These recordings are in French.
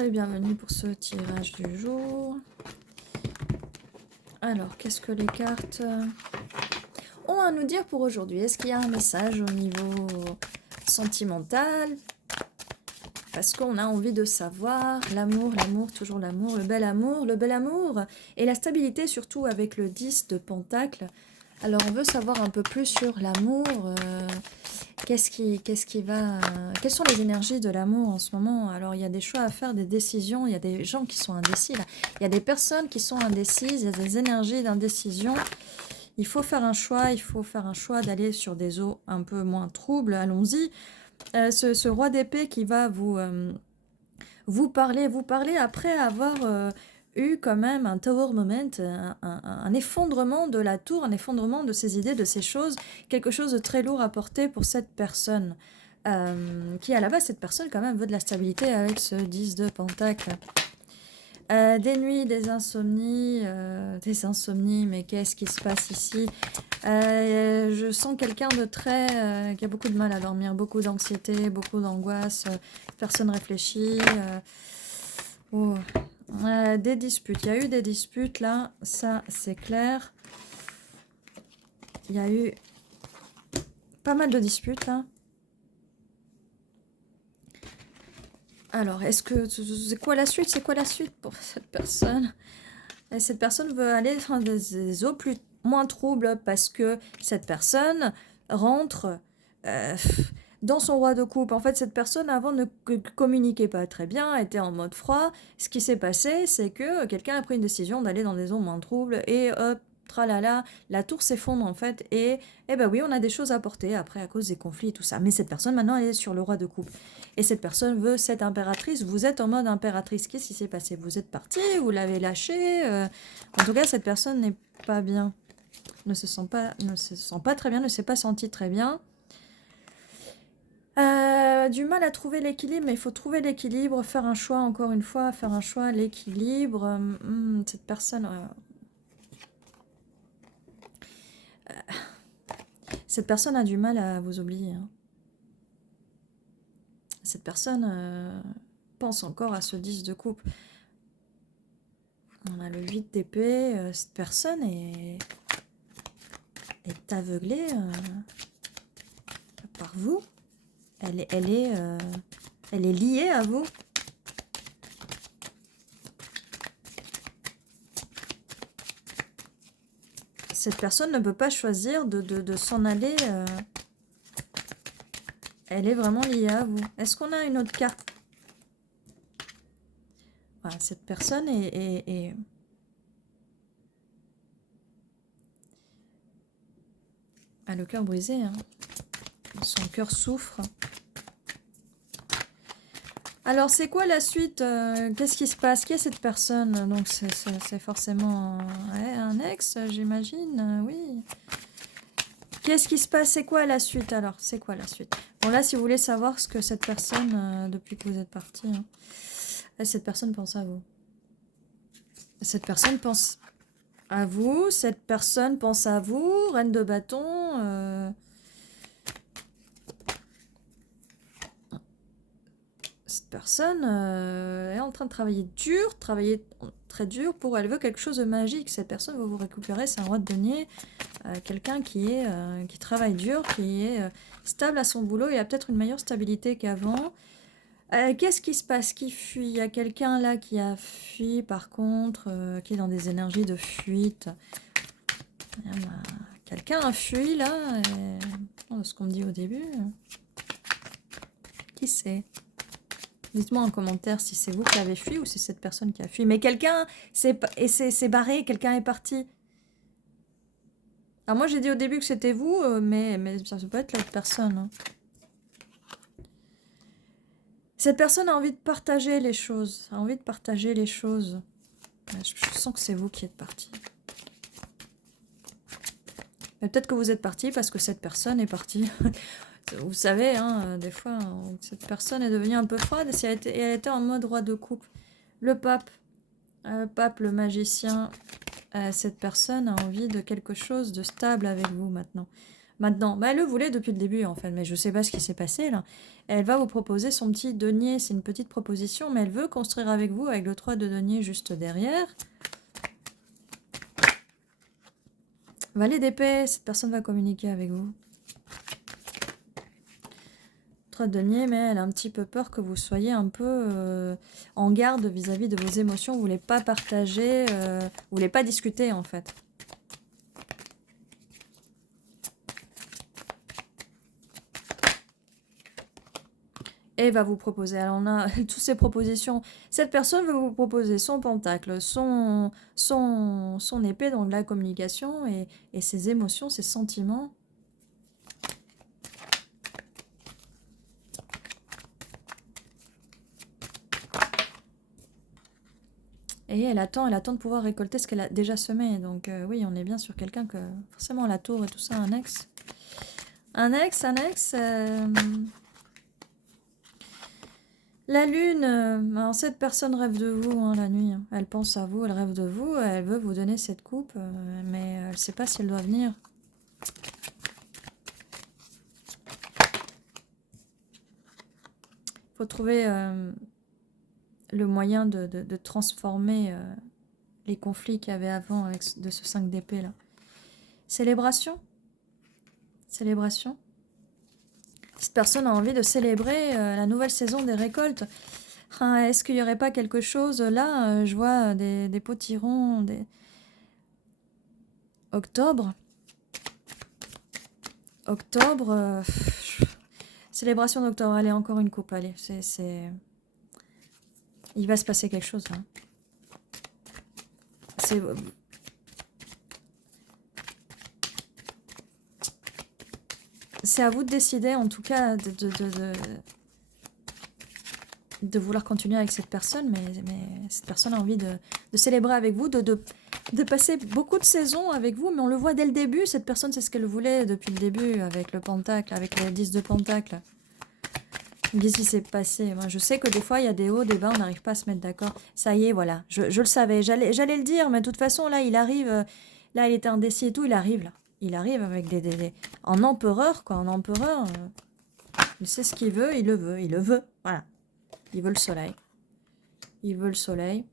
Et bienvenue pour ce tirage du jour. Alors, qu'est-ce que les cartes ont à nous dire pour aujourd'hui? Est-ce qu'il y a un message au niveau sentimental? Parce qu'on a envie de savoir l'amour, toujours l'amour, le bel amour et la stabilité, surtout avec le 10 de Pentacle. Alors, on veut savoir un peu plus sur l'amour. Qu'est-ce qui va... Quelles sont les énergies de l'amour en ce moment? Alors, il y a des choix à faire, des décisions. Il y a des gens qui sont indécis, là. Il y a des personnes qui sont indécises. Il y a des énergies d'indécision. Il faut faire un choix. Il faut faire un choix d'aller sur des eaux un peu moins troubles. Allons-y. Ce roi d'épée qui va vous parler après avoir eu quand même un tower moment, un effondrement de la tour, un effondrement de ses idées, de ses choses, quelque chose de très lourd à porter pour cette personne. Qui à la base, cette personne quand même veut de la stabilité avec ce 10 de pentacle. Des nuits, des insomnies, mais qu'est-ce qui se passe ici? Je sens quelqu'un de très... qui a beaucoup de mal à dormir, beaucoup d'anxiété, beaucoup d'angoisse, personne réfléchit. Des disputes, il y a eu des disputes là, ça c'est clair. Il y a eu pas mal de disputes là. Alors, est-ce que... C'est quoi la suite? C'est quoi la suite pour cette personne? Et cette personne veut aller dans des eaux moins troubles parce que cette personne rentre dans son roi de coupe. En fait, cette personne avant ne communiquait pas très bien, était en mode froid. Ce qui s'est passé, c'est que quelqu'un a pris une décision d'aller dans des eaux moins troubles et hop, tralala, la tour s'effondre en fait. Et ben oui, on a des choses à porter après à cause des conflits et tout ça. Mais cette personne maintenant elle est sur le roi de coupe. Et cette personne veut cette impératrice. Vous êtes en mode impératrice. Qu'est-ce qui s'est passé? Vous êtes parti, vous l'avez lâché. En tout cas, cette personne n'est pas bien. Ne se sent pas très bien, ne s'est pas senti très bien. Du mal à trouver l'équilibre, mais il faut trouver l'équilibre, faire un choix, encore une fois, faire un choix, l'équilibre. Cette personne... cette personne a du mal à vous oublier. Hein. Cette personne pense encore à ce 10 de coupe. On a le 8 d'épée. Cette personne est aveuglée par vous. Elle est liée à vous. Cette personne ne peut pas choisir de s'en aller. Elle est vraiment liée à vous. Est-ce qu'on a une autre carte? Voilà, cette personne a le cœur brisé. Hein. Son cœur souffre. Alors, c'est quoi la suite? Qu'est-ce qui se passe? Qui est cette personne? Donc, c'est forcément un ex, j'imagine. Oui. Qu'est-ce qui se passe? C'est quoi la suite alors? C'est quoi la suite? Bon, là, si vous voulez savoir ce que cette personne, depuis que vous êtes parti, hein, cette personne pense à vous. Cette personne pense à vous. Cette personne pense à vous. Reine de bâton. Cette personne est en train de travailler très dur pour... Elle veut quelque chose de magique. Cette personne veut vous récupérer. C'est un roi de denier. Quelqu'un qui travaille dur, qui est stable à son boulot. Il a peut-être une meilleure stabilité qu'avant. Qu'est-ce qui se passe? Qui fuit? Il y a quelqu'un là qui a fui par contre, qui est dans des énergies de fuite. Quelqu'un a fui là. Ce qu'on me dit au début. Qui c'est? Dites-moi en commentaire si c'est vous qui avez fui ou si c'est cette personne qui a fui. Mais quelqu'un s'est barré, quelqu'un est parti. Alors moi j'ai dit au début que c'était vous, mais ça peut être l'autre personne. Hein. Cette personne a envie de partager les choses. Je sens que c'est vous qui êtes parti. Peut-être que vous êtes parti parce que cette personne est partie. Vous savez, hein, des fois, cette personne est devenue un peu froide et elle était en mode roi de coupe. Le pape, le magicien, cette personne a envie de quelque chose de stable avec vous maintenant. maintenant. Bah, elle le voulait depuis le début, en fait, mais je sais pas ce qui s'est passé, là. Elle va vous proposer son petit denier, c'est une petite proposition, mais elle veut construire avec vous, avec le 3 de denier juste derrière. Valet d'épée, cette personne va communiquer avec vous. 3 de denier, mais elle a un petit peu peur que vous soyez un peu en garde vis-à-vis de vos émotions. Vous voulez pas partager, vous voulez pas discuter, en fait. Et va vous proposer. Alors on a toutes ces propositions. Cette personne veut vous proposer son pentacle, son épée, donc la communication et ses émotions, ses sentiments. Et elle attend de pouvoir récolter ce qu'elle a déjà semé. Donc oui, on est bien sur quelqu'un que forcément la tour et tout ça, un ex. Un ex. La lune, alors cette personne rêve de vous hein, la nuit. Hein. Elle pense à vous, elle rêve de vous, elle veut vous donner cette coupe, mais elle ne sait pas si elle doit venir. Il faut trouver le moyen de transformer les conflits qu'il y avait avant avec de ce 5 d'épée là. Célébration. Célébration. Cette personne a envie de célébrer la nouvelle saison des récoltes. Est-ce qu'il n'y aurait pas quelque chose là je vois des potirons, des... Octobre. Octobre. Célébration d'octobre. Allez, encore une coupe. Allez, c'est... Il va se passer quelque chose là. C'est à vous de décider, en tout cas, de vouloir continuer avec cette personne, mais cette personne a envie de célébrer avec vous, de passer beaucoup de saisons avec vous, mais on le voit dès le début, cette personne, c'est ce qu'elle voulait depuis le début, avec le pentacle, avec le 10 de pentacle. Qu'est-ce qui s'est passé? Moi, je sais que des fois, il y a des hauts, des bas, on n'arrive pas à se mettre d'accord. Ça y est, voilà, je le savais, j'allais le dire, mais de toute façon, là, il arrive, là, il était indécis et tout, il arrive, là. Il arrive avec en empereur, quoi, en empereur. Il sait ce qu'il veut, il le veut, voilà. Il veut le soleil. Il veut le soleil.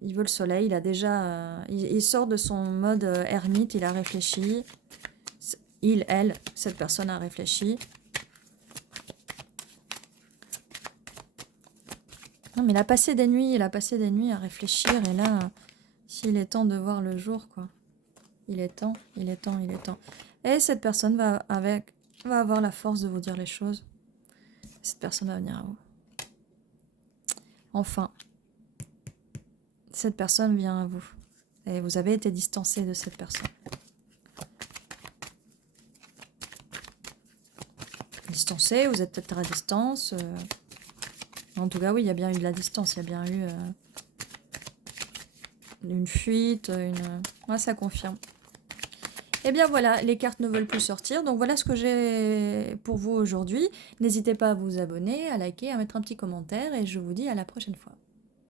Il veut le soleil, il a déjà... il sort de son mode ermite, il a réfléchi. Il, elle, cette personne a réfléchi. Non, mais il a passé des nuits à réfléchir, et là, s'il est temps de voir le jour, quoi. Il est temps. Et cette personne va avoir la force de vous dire les choses. Cette personne va venir à vous. Enfin, cette personne vient à vous. Et vous avez été distancé de cette personne. Distancé, vous êtes peut-être à distance. En tout cas, oui, il y a bien eu de la distance. Il y a bien eu une fuite. Ouais, ça confirme. Et bien voilà, les cartes ne veulent plus sortir. Donc voilà ce que j'ai pour vous aujourd'hui. N'hésitez pas à vous abonner, à liker, à mettre un petit commentaire. Et je vous dis à la prochaine fois.